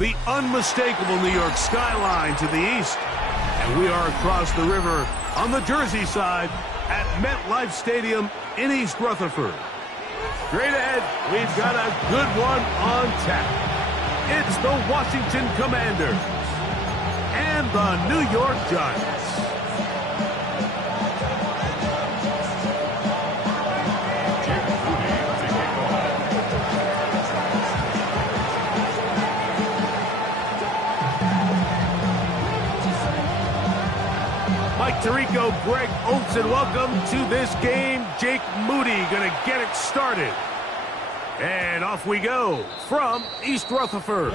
the unmistakable New York skyline to the east. And we are across the river on the Jersey side at MetLife Stadium in East Rutherford. Straight ahead, we've got a good one on tap. It's the Washington Commanders and the New York Giants. Mike Tirico, Greg Oates, and welcome to this game. Jake Moody going to get it started. And off we go from East Rutherford.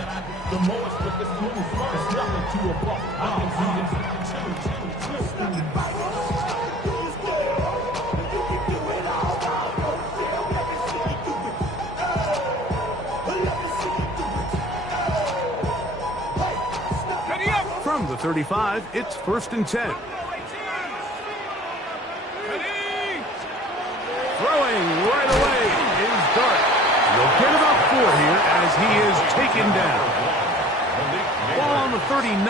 From the 35, it's 1st and 10. Throwing right away is Dart. He'll get about 4 here as he is taken down. Ball on the 39.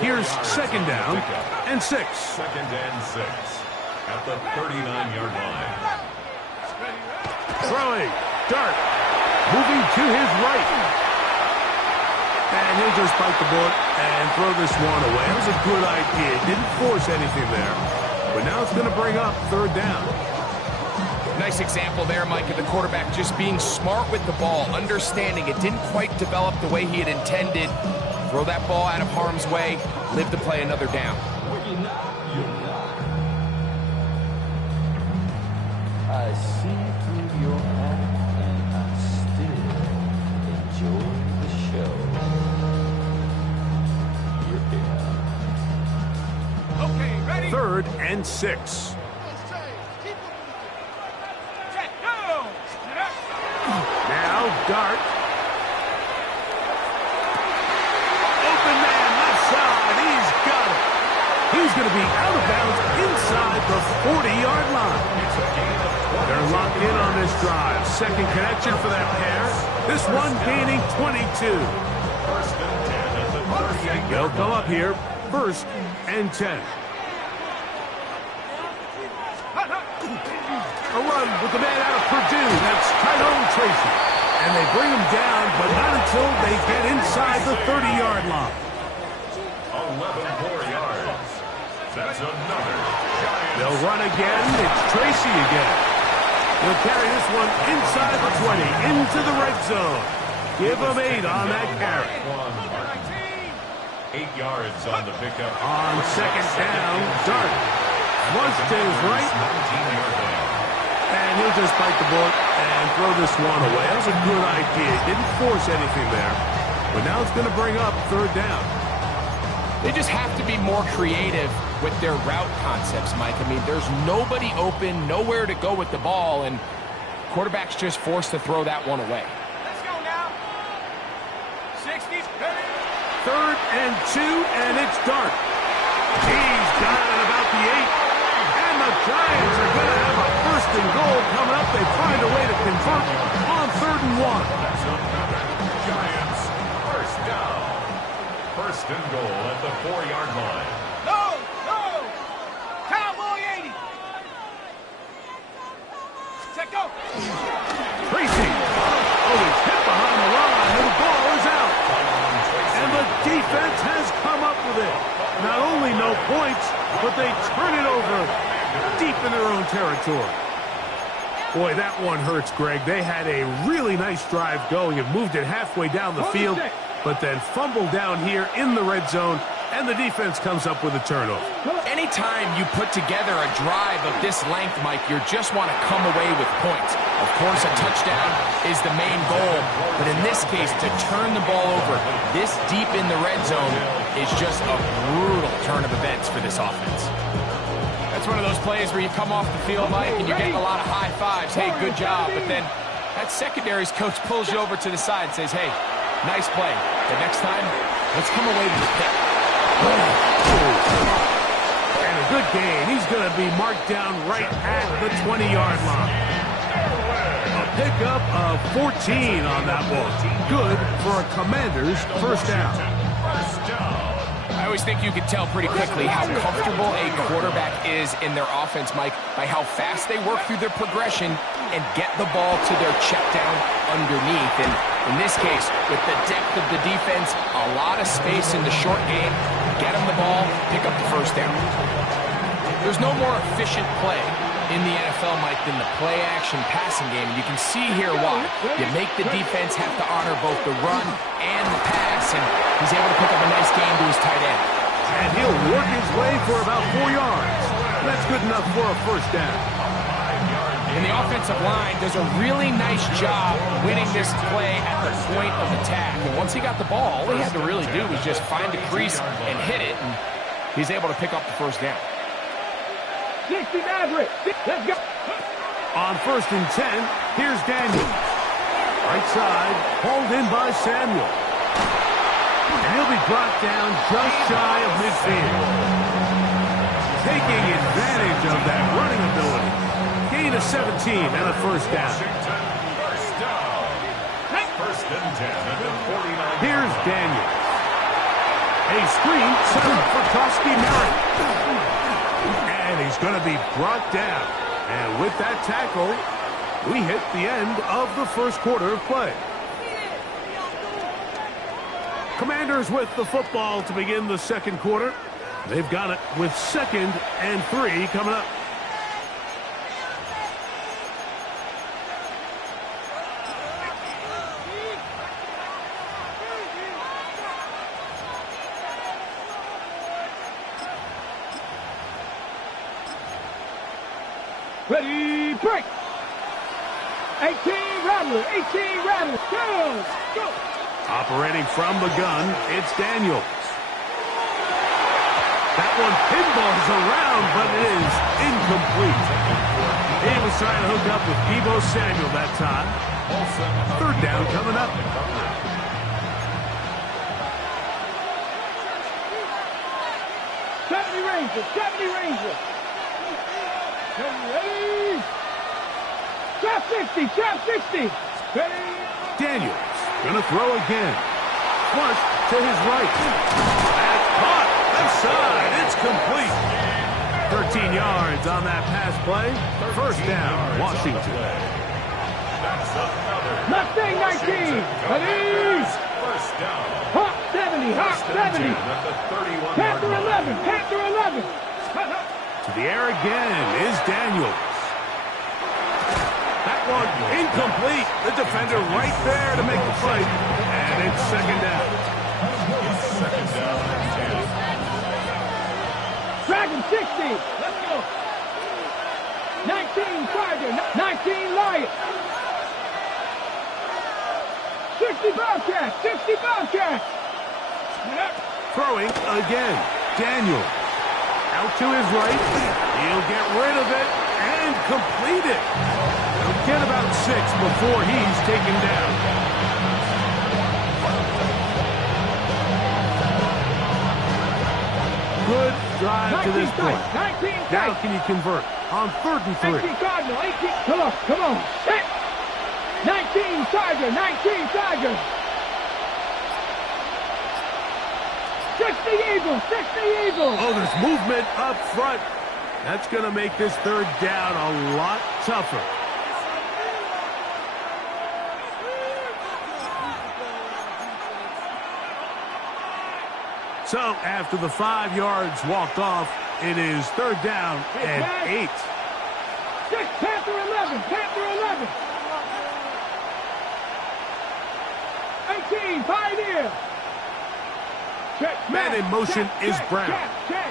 Here's 2nd down and 6. 2nd and 6 at the 39-yard line. Throwing. Dart. Moving to his right. And he'll just bite the bullet and throw this one away. That was a good idea. Didn't force anything there. But now it's going to bring up 3rd down. Nice example there, Mike, of the quarterback just being smart with the ball, understanding it didn't quite develop the way he had intended. Throw that ball out of harm's way, live to play another down. I see through your act and I still enjoy the show. You're here. Okay, ready? 3rd and 6. Now Dart. Open man, left side. He's got it. He's going to be out of bounds inside the 40-yard line. They're locked in on this drive. 2nd connection for that pair. This one gaining 22. They'll come up here. 1st and 10. A run with the man out of Purdue. That's Tyrone Tracy. And they bring him down, but not until they get inside the 30-yard line. 11 more yards. That's another Giants. They'll run again. It's Tracy again. He'll carry this one inside the 20, into the red zone. Give him 8 on that carry. 8 yards on the pickup. On 2nd down, Dart. Once to his right. 19-yard line. And he'll just bite the bullet and throw this one away. That was a good idea. Didn't force anything there. But now it's going to bring up 3rd down. They just have to be more creative with their route concepts, Mike. I mean, there's nobody open, nowhere to go with the ball, and quarterback's just forced to throw that one away. Let's go now. 60s, ready? 3rd and 2, and it's Dart. He's got it about the 8. And the Giants are going to have a 1st and goal coming up. They find a way to convert on 3rd and 1. That's another Giants 1st down. 1st and goal at the 4-yard line. No, no. Cowboy 80. Check go. Tracy. Oh, he's hit behind the line, and the ball is out. And the defense has come up with it. Not only no points, but they turn it over deep in their own territory. Boy, that one hurts, Greg. They had a really nice drive going and moved it halfway down the field, but then fumbled down here in the red zone, and the defense comes up with a turnover. Anytime you put together a drive of this length, Mike, you just want to come away with points. Of course, a touchdown is the main goal, but in this case, to turn the ball over this deep in the red zone is just a brutal turn of events for this offense. That's one of those plays where you come off the field, Mike, and you're getting a lot of high fives. Hey, good job. But then that secondary's coach pulls you over to the side and says, hey, nice play. But next time, let's come away with a pick. And a good gain. He's going to be marked down right at the 20-yard line. A pickup of 14 on that ball. good for a Commanders first down. First down. I always think you can tell pretty quickly how comfortable a quarterback is in their offense, Mike, by how fast they work through their progression and get the ball to their check down underneath. And in this case, with the depth of the defense, a lot of space in the short game, get them the ball, pick up the first down. There's no more efficient play in the NFL, Mike, than the play-action passing game. And you can see here why. You make the defense have to honor both the run and the pass, and he's able to pick up a nice game to his tight end. And he'll work his way for about 4 yards. That's good enough for a first down. And the offensive line does a really nice job winning this play at the point of attack. And once he got the ball, all he had to really do was just find a crease and hit it, and he's able to pick up the first down. 60 Maverick. Let's go. On 1st and 10, here's Daniels. Right side, hauled in by Samuel. And he'll be brought down just shy of midfield. Taking advantage of that running ability. Gain of 17 and a first down. First down. First and 10 at the 49. Here's Daniels. A screen set up for Koski Merritt. And he's going to be brought down. And with that tackle, we hit the end of the first quarter of play. Commanders with the football to begin the second quarter. They've got it with 2nd and 3 coming up. Ready, break. 18 Rattler, 18 Rattler. Go. Operating from the gun, it's Daniels. That one pinballs around, but it is incomplete. He was trying to hook up with Deebo Samuel that time. 3rd down coming up. Seventy Rangers. Ready. Trap 60. Ready. Daniels gonna throw again. Flush to his right. That's caught. Left side. It's complete. 13 yards on that pass play. First down, Washington. Mustang 19. Ready. First down. Hawk 70. Panther 11. To the air again is Daniels. That one incomplete. The defender right there to make the play. And it's 2nd down. Second down and 10. Dragon 60. Let's go. 19 Tiger. 19 Lion. 60 Bobcat. Throwing again. Daniels. Out to his right. He'll get rid of it and complete it. He'll get about 6 before he's taken down. Good drive to this point. 19 Now can you convert on 3rd and 3? 18 Cardinal. 18. Come on. 19 Tiger. 60 Eagles. Oh, there's movement up front. That's going to make this 3rd down a lot tougher. So after the 5 yards walked off, it is 3rd down and 8. 6 Panther 11. 18 Pioneer. Man in motion is Brown. Check.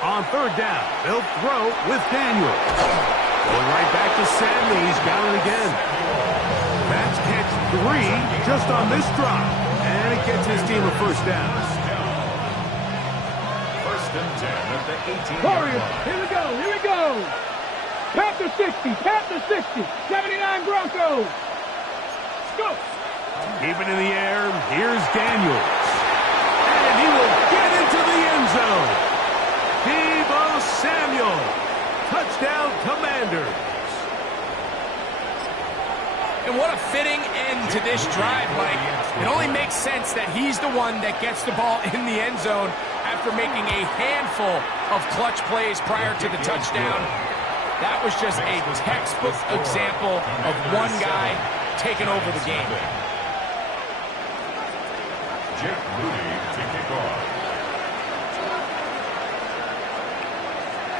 On 3rd down, they'll throw with Daniel. Going right back to Samuel. He's got it again. That's catch 3 just on this drive. And it gets his team a first down. First and 10 at the 18. Warriors, here we go. Panther 60. 79 Broncos. Go. Keep it in the air. Here's Daniels. And he will get into the end zone. Deebo Samuel. Touchdown, Commanders. And what a fitting end to this drive, Mike. It only makes sense that he's the one that gets the ball in the end zone after making a handful of clutch plays prior to the touchdown. That was just a textbook example of one guy taking over the game. Jake Moody to kick off.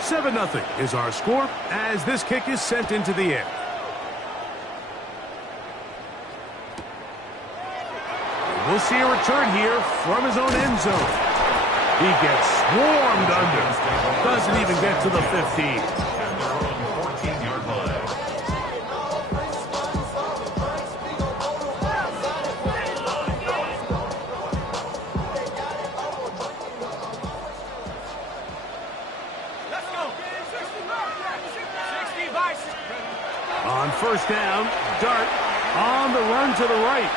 7-0 is our score as this kick is sent into the air. We'll see a return here from his own end zone. He gets swarmed under. Doesn't even get to the 15. And they're on the 14-yard line. Let's go. 60 by 60. On first down, Dart on the run to the right.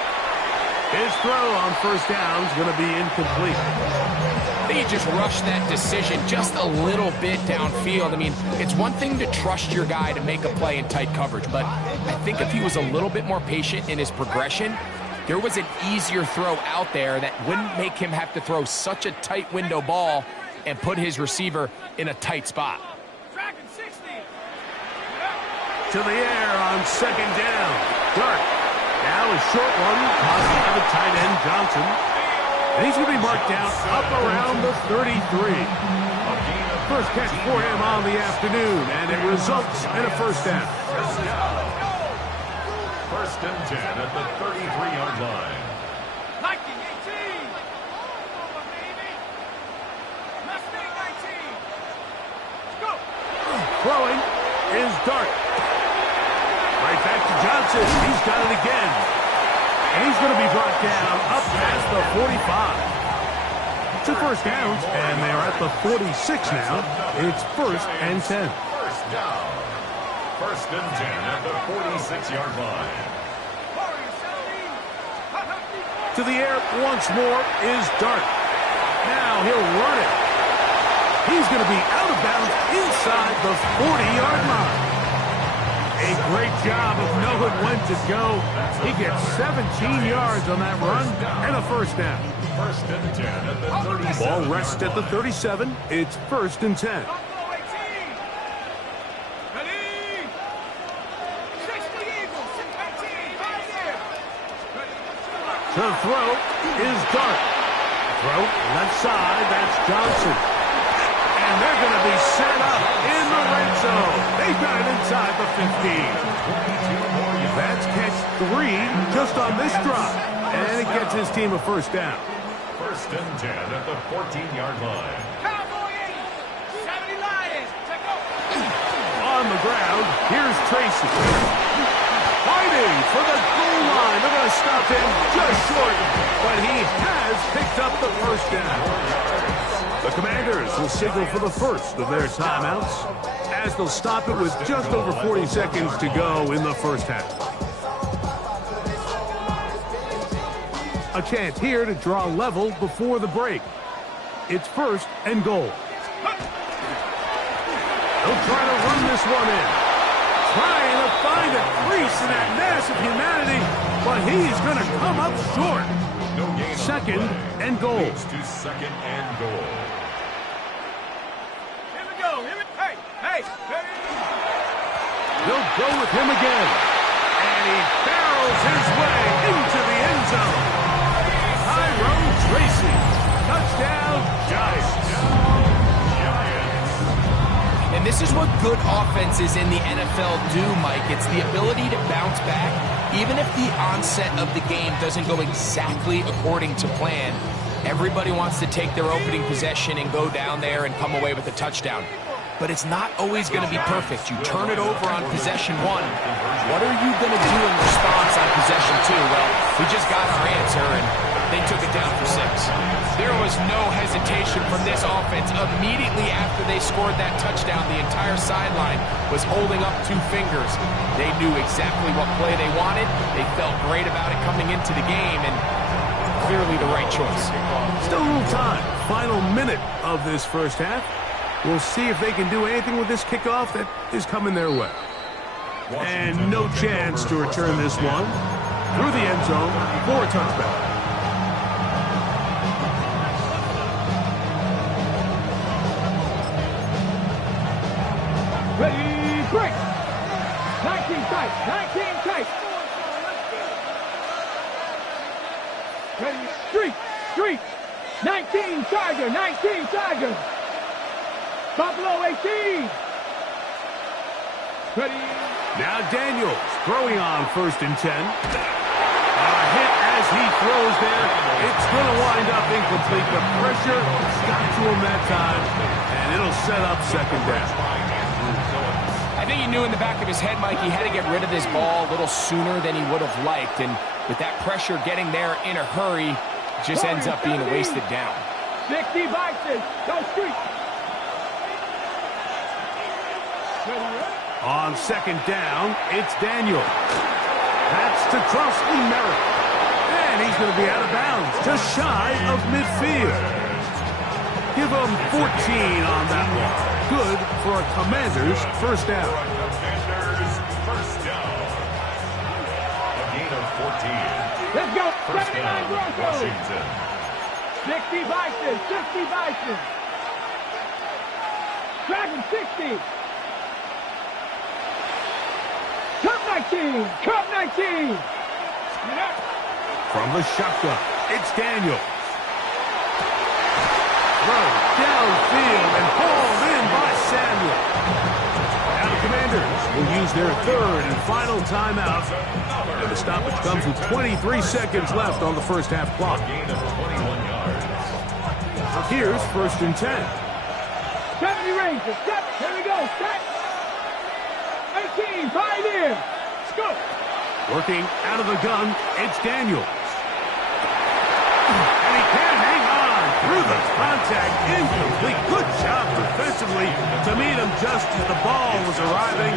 His throw on first down is going to be incomplete. I think he just rushed that decision just a little bit downfield. I mean, it's one thing to trust your guy to make a play in tight coverage, but I think if he was a little bit more patient in his progression, there was an easier throw out there that wouldn't make him have to throw such a tight window ball and put his receiver in a tight spot. Tracking 60. To the air on second down. Dart. Now a short one, tossing to the tight end, Johnson. And he's going to be marked down up around the 33. First catch for him on the afternoon, and it results in a first down. First and 10 at the 33-yard line. Liking 18. Baby. Mustang 19. Let's go. Throwing is Dart. Right back to Johnson. He's got it again. And he's going to be brought down up past the 45. 2 first downs, and they're at the 46 now. It's first and 10. First down. First and 10 at the 46-yard line. To the air once more is Dart. Now he'll run it. He's going to be out of bounds inside the 40-yard line. A great job of knowing when to go. He gets 17 yards on that run and a first down. First and 10 at the 37. Ball rests at the 37. It's first and 10. To throw is Dart. Throw left side. That's Johnson. And they're going to be set up in the red zone. They've got it inside the 15. That's catch 3 just on this drive. And it gets his team a first down. First and 10 at the 14-yard line. Cowboy 80. 70 Lions. Check out. On the ground, here's Tracy. Fighting for the goal line. They're going to stop him just short. But he has picked up the first down. The Commanders will signal for the first of their timeouts as they'll stop it with just over 40 seconds to go in the first half. A chance here to draw level before the break. It's first and goal. They'll try to run this one in. Trying to find a crease in that mass of humanity, but he's going to come up short. No gain. Second and goal. Leads to second and goal. Here we go. Hey. They'll go with him again. And he barrels his way into the end zone. Tyrone Tracy. Touchdown, Giants. And this is what good offenses in the NFL do, Mike. It's the ability to bounce back, even if the onset of the game doesn't go exactly according to plan. Everybody wants to take their opening possession and go down there and come away with a touchdown. But it's not always going to be perfect. You turn it over on possession 1. What are you going to do in response on possession 2? Well, we just got our answer, and they took it down for 6. There was no hesitation from this offense. Immediately after they scored that touchdown, the entire sideline was holding up 2 fingers. They knew exactly what play they wanted. They felt great about it coming into the game, and clearly the right choice. Still a little time. Final minute of this first half. We'll see if they can do anything with this kickoff that is coming their way. And no chance to return this one through the end zone for a touchback. Ready, break. 19 tight, 19 tight. Ready, street. 19 Tiger, 19 Tiger. Buffalo 18. Ready. Now Daniels throwing on 1st and 10. A hit as he throws there. It's going to wind up incomplete. The pressure got to him that time, and it'll set up 2nd down. I think he knew in the back of his head, Mike, he had to get rid of this ball a little sooner than he would have liked. And with that pressure getting there in a hurry, it just ends up being a wasted down. 60 boxes. Go street. On 2nd down, it's Daniel. That's to Trusty Merritt. And he's going to be out of bounds, just shy of midfield. Give him 14 on that one. Good for a Commanders 1st down. Commanders 1st down. A gain of 14. Let's go. 1st 79 down, Broncos. Washington. 60 boxes. 60 boxes. Dragon 60. Cup 19. Cup 19. From the shotgun, it's Daniel. Throw downfield and hauled in by Samuel. Now the Commanders will use their 3rd and final timeout. And the stoppage comes with 23 seconds left on the 1st half clock. Gain of 21 yards. Here's 1st and 10. 70 Rangers. Step. Here we go. Step. 18. Pioneer. Let's go. Working out of the gun, it's Daniels. And he can hang on through the contact. Incomplete. Good job defensively to meet him just as the ball was arriving.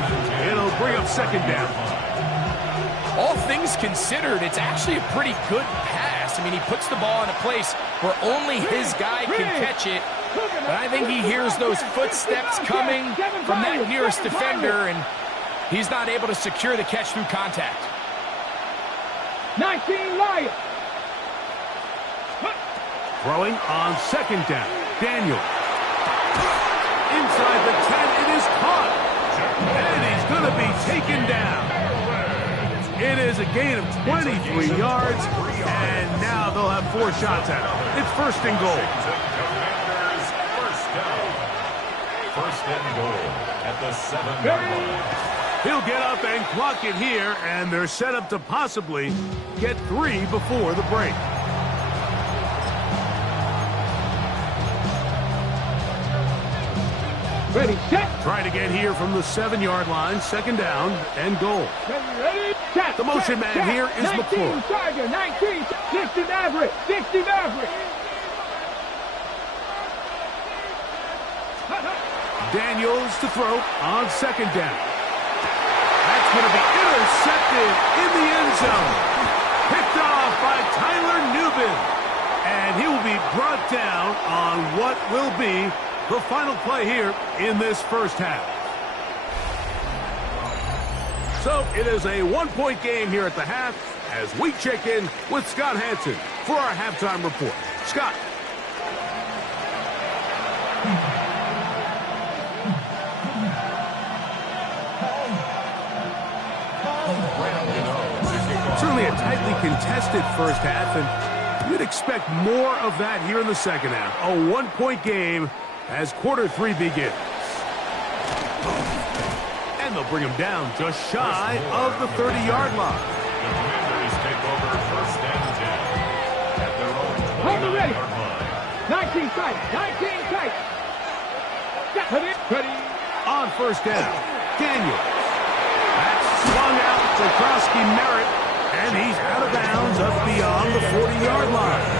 It'll bring up 2nd down. All things considered, it's actually a pretty good pass. I mean, he puts the ball in a place where only his guy can catch it. But I think he hears those footsteps coming from that nearest defender, and he's not able to secure the catch through contact. 19 Lions. Throwing on 2nd down. Daniel. Inside the 10, it is caught. And he's going to be taken down. It is a gain of 23 yards, and now they'll have 4 shots at it. It's 1st and goal. Commanders 1st down. 1st and goal at the 7-yard line. He'll get up and clock it here, and they're set up to possibly get 3 before the break. Ready, set. Trying to get here from the 7-yard line, 2nd down and goal. Ready, set. The motion man here is 19 McClure. Tiger, 19, 60 Maverick, 60 Maverick. Daniels to throw on 2nd down. That's going to be intercepted in the end zone. Picked off by Tyler Newbin. And he will be brought down on what will be the final play here in this 1st half. So it is a 1-point game here at the half as we check in with Scott Hansen for our halftime report. Scott. Certainly a tightly contested 1st half, and you'd expect more of that here in the 2nd half. A 1-point game as Q3 begins. And they'll bring him down just shy of the 30-yard line. The Commanders take over 1st and 10 at their own 29-yard line. 19 tight, 19 tight. Ready. On 1st down, Daniel. That's swung out to Krosky Merritt, and he's out of bounds up beyond the 40-yard line.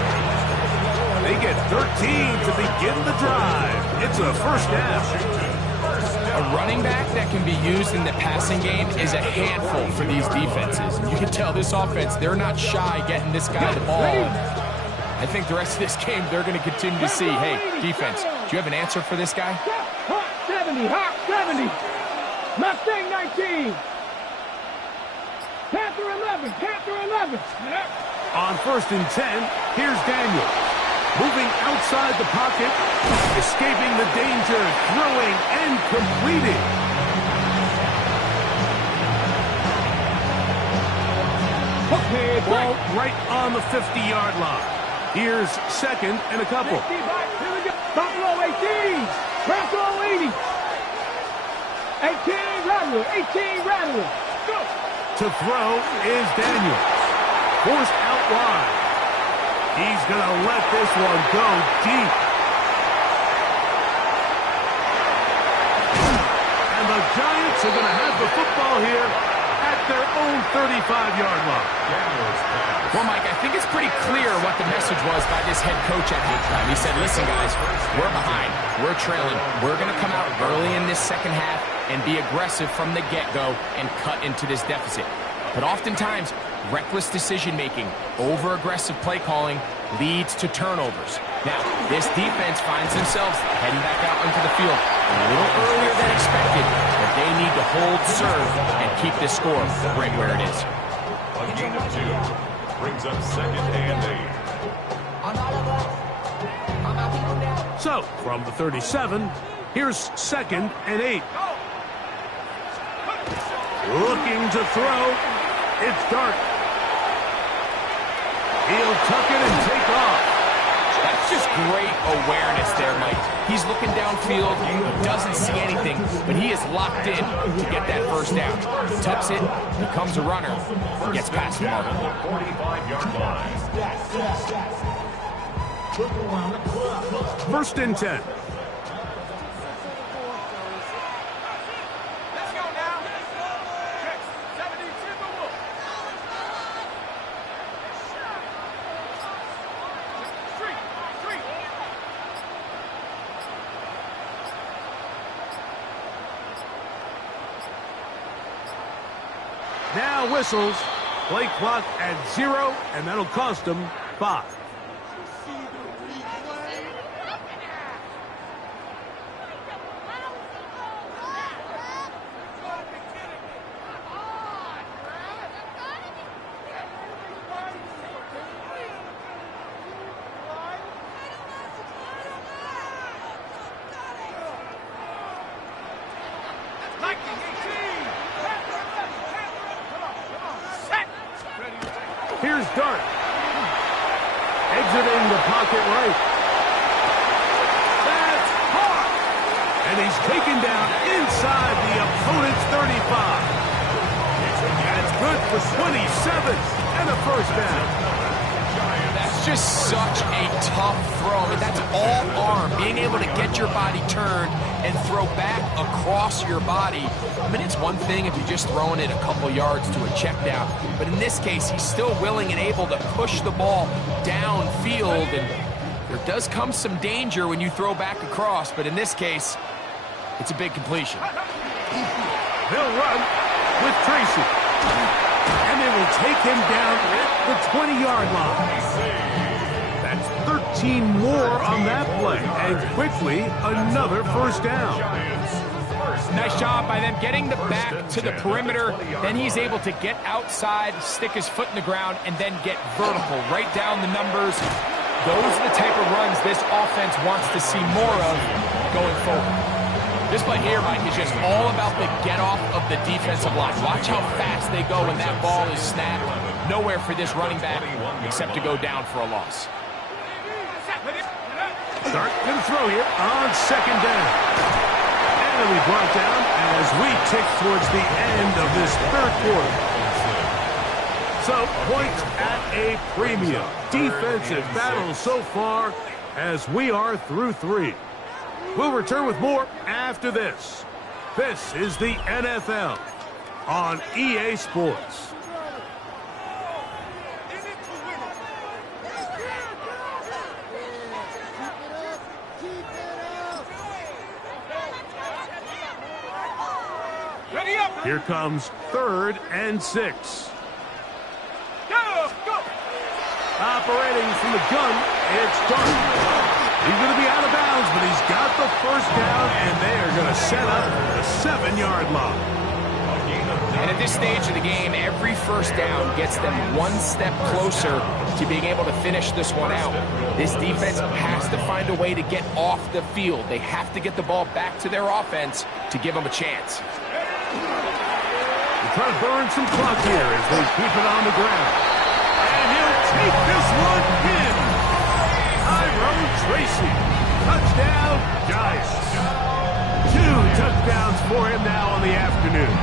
They get 13 to begin the drive. It's a 1st down. A running back that can be used in the passing game is a handful for these defenses. And you can tell this offense, they're not shy getting this guy the ball. I think the rest of this game, they're going to continue to see, hey, defense, do you have an answer for this guy? Hawk 70, Hawk 70. Mustang 19. 11. Panther 11. On 1st and 10, here's Daniels. Moving outside the pocket, escaping the danger, throwing and completing. Okay, Ball right on the 50-yard line. Here's 2nd and a couple. Here we go. Buffalo 18. Buffalo 80. 18 Rattler. 18 Rattler. Go. To throw is Daniels. Forced out wide. He's going to let this one go deep. And the Giants are going to have the football here at their own 35-yard line. Well, Mike, I think it's pretty clear what the message was by this head coach at halftime. He said, listen, guys, we're behind. We're trailing. We're going to come out early in this second half and be aggressive from the get-go and cut into this deficit. But oftentimes, reckless decision-making, over-aggressive play calling leads to turnovers. Now, this defense finds themselves heading back out into the field a little earlier than expected, but they need to hold serve and keep this score right where it is. A gain of 2 brings up 2nd and 8. So, from the 37, here's 2nd and 8. Looking to throw. It's Dart. He'll tuck it and take off. That's just great awareness there, Mike. He's looking downfield. He doesn't see anything, but he is locked in to get that first down. He tucks it, becomes a runner, gets past the mark. 45-yard line. 1st and 10. Let's go now. 70 Timberwolves. Street. Now whistles. Play clock at 0, and that'll cost them 5. Here's Dart. Exiting the pocket right. That's hard. And he's taken down inside the opponent's 35. That's good for 27 and a first down. That's just such a tough throw. I mean, that's all arm. Being able to get your body turned and throw back across your body. I mean, it's one thing if you're just throwing it a couple yards to a check down. But in this case, he's still willing and able to push the ball downfield. And there does come some danger when you throw back across. But in this case, it's a big completion. He'll run with Tracy. And they will take him down at the 20-yard line. That's 13 more on that play. And quickly, another first down. Nice job by them getting the back to the perimeter. Then he's able to get outside, stick his foot in the ground, and then get vertical. Right down the numbers. Those are the type of runs this offense wants to see more of going forward. This play here, Mike, is just all about the get-off of the defensive line. Watch how fast they go when that ball is snapped. Nowhere for this running back except to go down for a loss. Dart can throw here on 2nd down. And he'll be brought down as we tick towards the end of this 3rd quarter. So, points at a premium. Defensive battle so far as we are through 3. We'll return with more after this. This is the NFL on EA Sports. Here comes 3rd and 6. Go! Operating from the gun, it's Dart. He's going to be out of bounds, but he's got the first down, and they are going to set up the 7-yard line. A gain of And at this stage of the game, every first down gets them one step closer to being able to finish this one out. This defense has to find a way to get off the field. They have to get the ball back to their offense to give them a chance. They try to burn some clock here as they keep it on the ground. And he'll take this one in. Tyrone Tracy. Touchdown, Giants. 2 touchdowns for him now on the afternoon.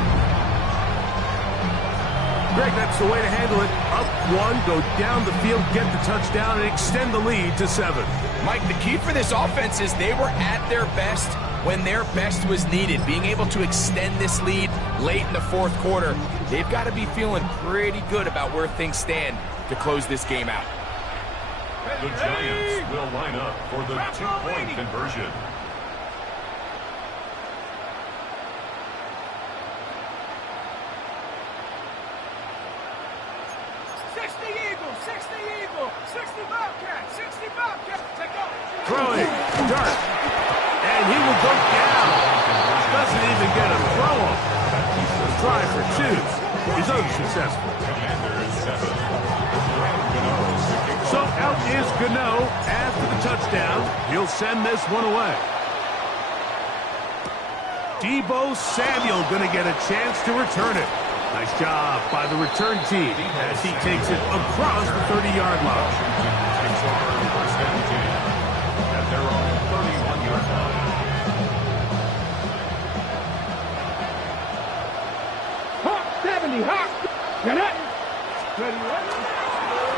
Greg, that's the way to handle it. Up 1, go down the field, get the touchdown, and extend the lead to 7. Mike, the key for this offense is they were at their best when their best was needed. Being able to extend this lead late in the fourth quarter, they've got to be feeling pretty good about where things stand to close this game out. The Giants will line up for the 2-point conversion. Throwing, dart, and he will go down. Doesn't even get a throw up. Try for 2. He's unsuccessful. So out is Gano after the touchdown. He'll send this one away. Deebo Samuel going to get a chance to return it. Nice job by the return team as he takes it across the 30-yard line. At their own 31-yard line. Hawk 70, Hawk. Get it.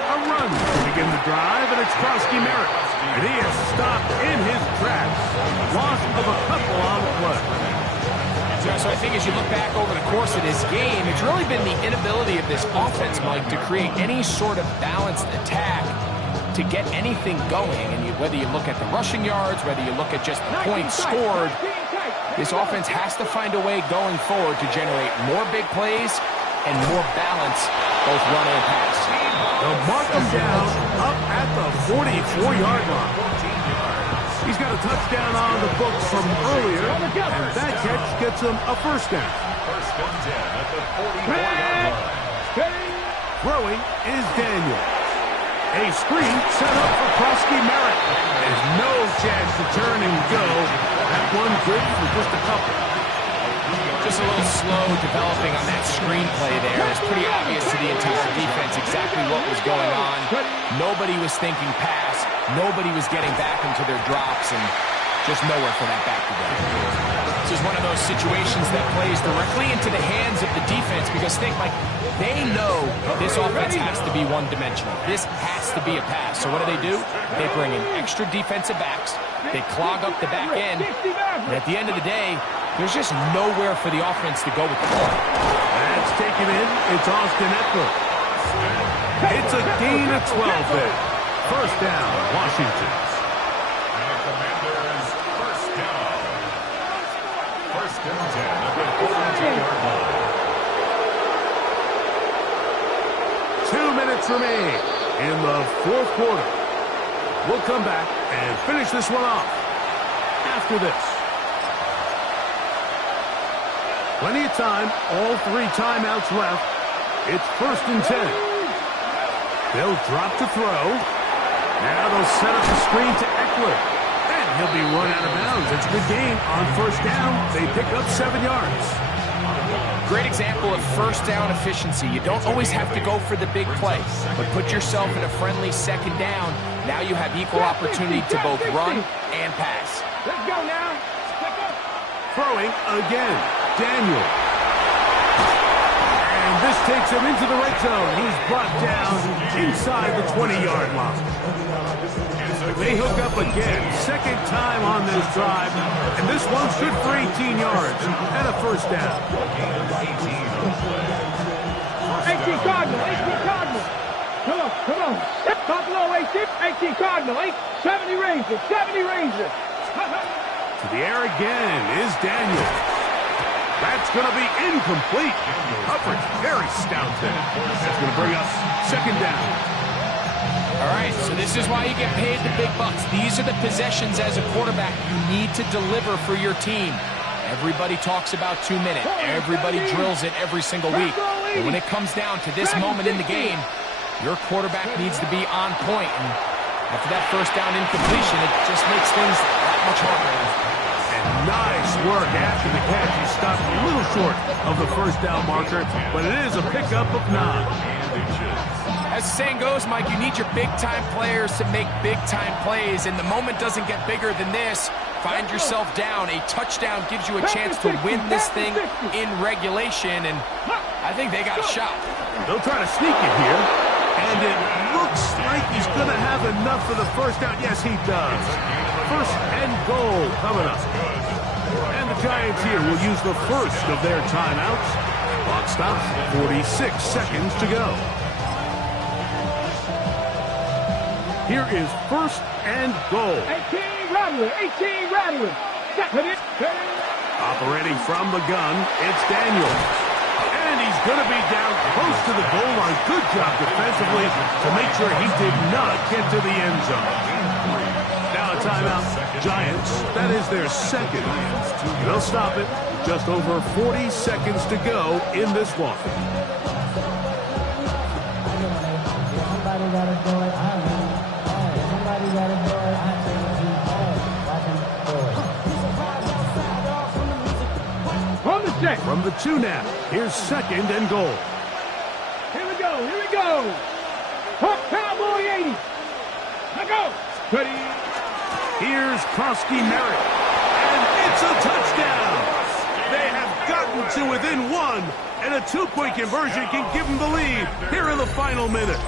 A run to begin the drive, and it's Krosky Merritt. And he is stopped in his tracks. Loss of a couple on the play. So I think as you look back over the course of this game, it's really been the inability of this offense, Mike, to create any sort of balanced attack to get anything going. And whether you look at the rushing yards, whether you look at just the points scored, this offense has to find a way going forward to generate more big plays and more balance, both run and pass. They'll mark him down up at the 44-yard line. He's got a touchdown on the books from earlier, and that catch gets him a first down. First and 10 at the 44-yard line. Throwing is Daniel. A screen set up for Krosky Merritt. There's no chance to turn and go. That one good for just a couple. Just a little slow developing on that screenplay there. It's pretty obvious to the entire defense exactly what was going on. Nobody was thinking pass. Nobody was getting back into their drops, and just nowhere for that back to go. This is one of those situations that plays directly into the hands of the defense because, think, Mike, they know this offense has to be one-dimensional. This has to be a pass. So what do? They bring in extra defensive backs. They clog up the back end. And at the end of the day, there's just nowhere for the offense to go with the ball. That's taken in. It's Austin Eckler. It's a gain of 12 there. First down, Washington. And the Commanders first down. First and 10 at the 42-yard line. 2 minutes remain in the fourth quarter. We'll come back and finish this one off after this. Plenty of time, all 3 timeouts left. It's first and 10. They'll drop to throw. Now they'll set up the screen to Eckler. And he'll be run out of bounds. It's a good gain on first down. They pick up 7 yards. Great example of first down efficiency. You don't always have to go for the big play, but put yourself in a friendly second down. Now you have equal opportunity to both run and pass. Let's go now. Throwing again. Daniel. And this takes him into the red zone. He's brought down inside the 20-yard line. They hook up again. Second time on this drive. And this one's good for 18 yards and a first down. 18 Cardinal, 18 Cardinal. Come on. Buffalo 18 Cardinal, 70 Rangers, 70 Rangers. To the air again is Daniel. That's going to be incomplete. Coverage very stout there. That's going to bring us second down. All right, so this is why you get paid the big bucks. These are the possessions as a quarterback you need to deliver for your team. Everybody talks about 2 minutes. Everybody drills it every single week. But when it comes down to this moment in the game, your quarterback needs to be on point. And after that first down incompletion, it just makes things that much harder. And nice work after the catch. He stopped a little short of the first down marker, but it is a pickup of 9. As the saying goes, Mike, you need your big-time players to make big-time plays, and the moment doesn't get bigger than this. Find yourself down. A touchdown gives you a chance to win this thing in regulation, and I think they got a shot. They'll try to sneak it here, and it looks like he's going to have enough for the first down. Yes, he does. First and goal coming up. And the Giants here will use the first of their timeouts. Clock stops, 46 seconds to go. Here is first and goal. 18 Rattler, 18 Rattler. Operating from the gun, it's Daniels. And he's going to be down close to the goal line. Good job defensively to make sure he did not get to the end zone. Now a timeout. Giants, that is their second. They'll stop it. Just over 40 seconds to go in this one. From the 2 now, here's second and goal. Here we go, here we go. Hawk Cowboy 80. Now go. Ready. Here's Krosky Merritt, and it's a touchdown. They have gotten to within 1, and a 2-point conversion can give them the lead here in the final minute.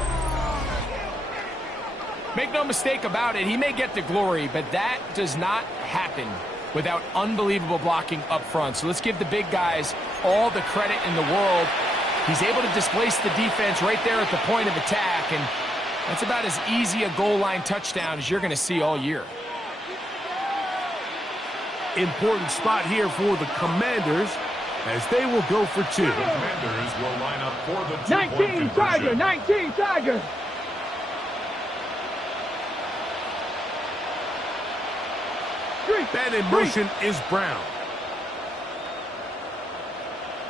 Make no mistake about it, he may get the glory, but that does not happen without unbelievable blocking up front. So let's give the big guys all the credit in the world. He's able to displace the defense right there at the point of attack, and that's about as easy a goal line touchdown as you're going to see all year. Important spot here for the Commanders as they will go for 2. The Commanders will line up for the 2-point 19 Tiger, 19 Tiger. Man in motion is Brown.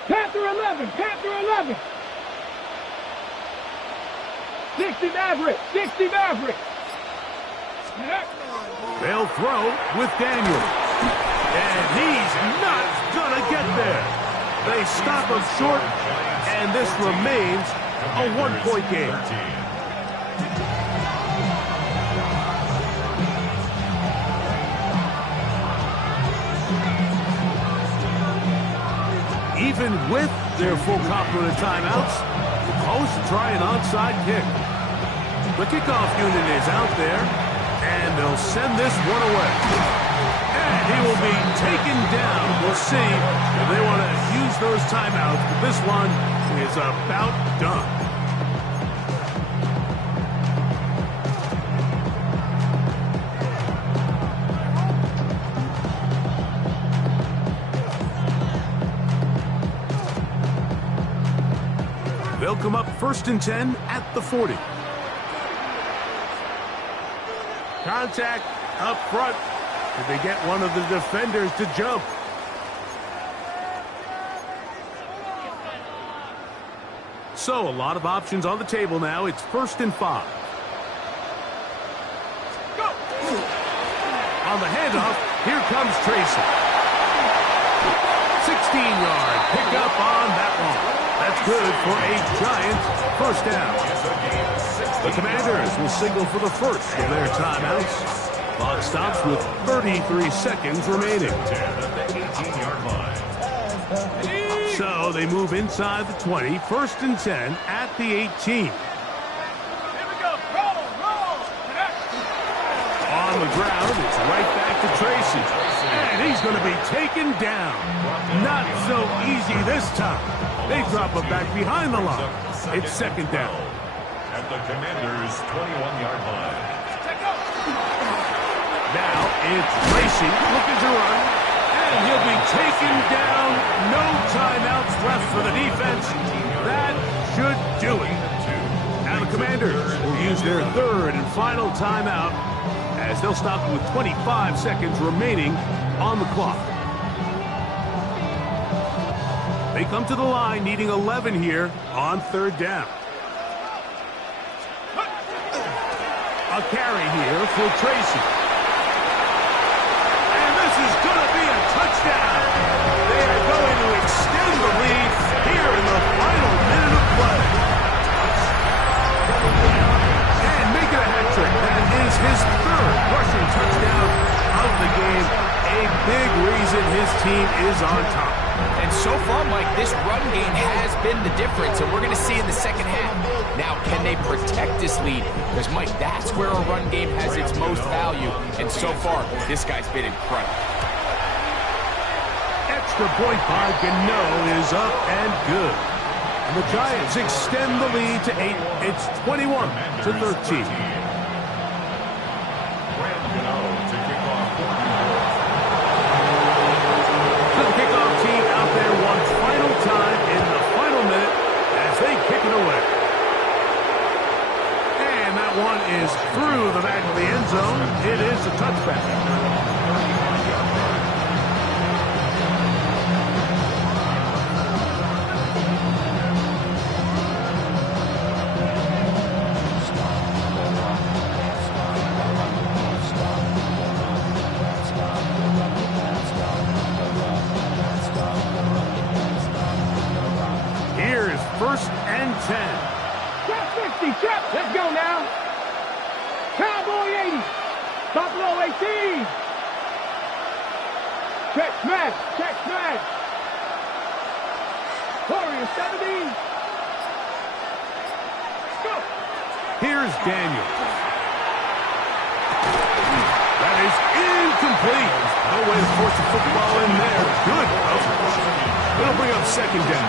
Panther 11, Panther 11. 60 Maverick, 60 Maverick. They'll throw with Daniels. And he's not going to get there. They stop him short, and this remains a 1-point game. Even with their full complement of timeouts, the Colts try an onside kick. The kickoff unit is out there, and they'll send this one away. And he will be taken down. We'll see if they want to use those timeouts, but this one is about done. They'll come up first and 10 at the 40. Contact up front. Did they get one of the defenders to jump? So a lot of options on the table now. It's first and 5. Go! On the handoff, here comes Tracy. 16-yard pickup on that one. That's good for a Giants first down. The Commanders will signal for the first of their timeouts. Clock stops with 33 seconds remaining. So they move inside the 20, first and 10 at the 18. Here we go. Roll, roll. On the ground, it's right back to Tracy. And he's going to be taken down. Not so easy this time. They drop him back behind the line. It's second down. At the Commanders' 21-yard line. Now it's Tracy looking to run. And he'll be taken down. No timeouts left for the defense. That should do it. Now the Commanders will use their third and final timeout as they'll stop with 25 seconds remaining on the clock. They come to the line needing 11 here on third down. A carry here for Tracy. And this is going to be a touchdown. They are going to extend the lead here in the final minute of play. And make it a hat trick. That is his third rushing touchdown of the game. A big reason his team is on top. And so far, Mike, this run game has been the difference, and we're going to see in the second half. Now, can they protect this lead? Because, Mike, that's where a run game has its most value, and so far, this guy's been incredible. Extra point by Gano is up and good. And the Giants extend the lead to 8. It's 21-13. The kickoff team out there one final time in the final minute as they kick it away. And that one is through the back of the end zone. It is a touchback. First and 10. Trap 60, trap. Let's go now. Cowboy 80. Buffalo 18. Check smash. Check smash. Warrior 70. Go. Here's Daniel. That is incomplete. No way to force the football in there. Good coverage. It'll bring up second down.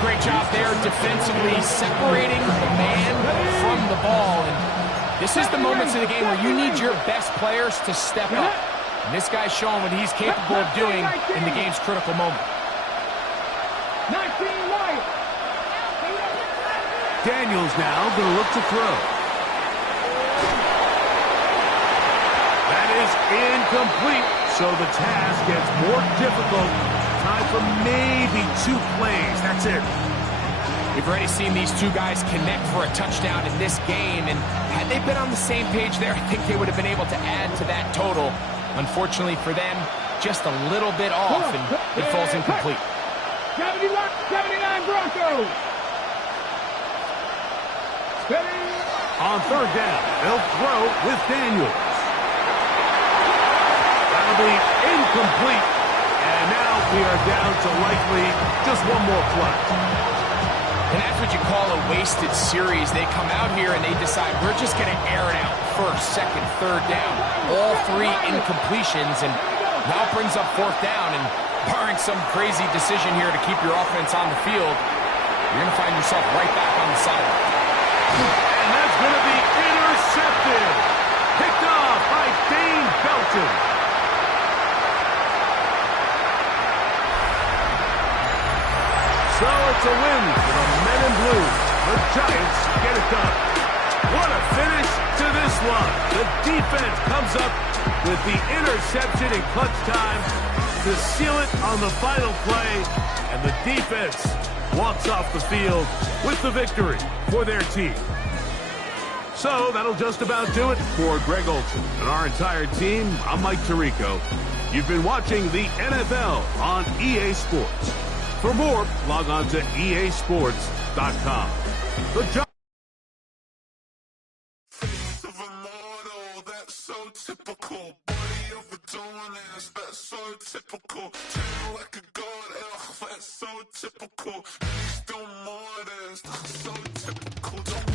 Great job there defensively, separating the man from the ball. And this is the moments of the game where you need your best players to step up. And this guy's showing what he's capable of doing in the game's critical moment. 19 Wyatt. Daniels now going to look to throw. That is incomplete, so the task gets more difficult. Time for maybe 2 plays. That's it. We've already seen these two guys connect for a touchdown in this game, and had they been on the same page there, I think they would have been able to add to that total. Unfortunately for them, just a little bit off, and it falls incomplete. 79 Broncos. Steady. On third down, they'll throw with Daniels. That'll be incomplete. And now we are down to likely just one more play. And that's what you call a wasted series. They come out here and they decide we're just going to air it out. First, second, third down. All 3 incompletions, and now it brings up fourth down. And barring some crazy decision here to keep your offense on the field, you're going to find yourself right back on the sideline. And that's going to be intercepted. Picked off by Dane Belton. So it's a win for the men in blue. The Giants get it done. What a finish to this one. The defense comes up with the interception in clutch time to seal it on the final play. And the defense walks off the field with the victory for their team. So that'll just about do it for Greg Olson and our entire team. I'm Mike Tirico. You've been watching the NFL on EA Sports. For more, log on to easports.com. The That's so typical. Body of a dominance, that's so typical. Train like a god, that's so typical. Still more than, that's so typical.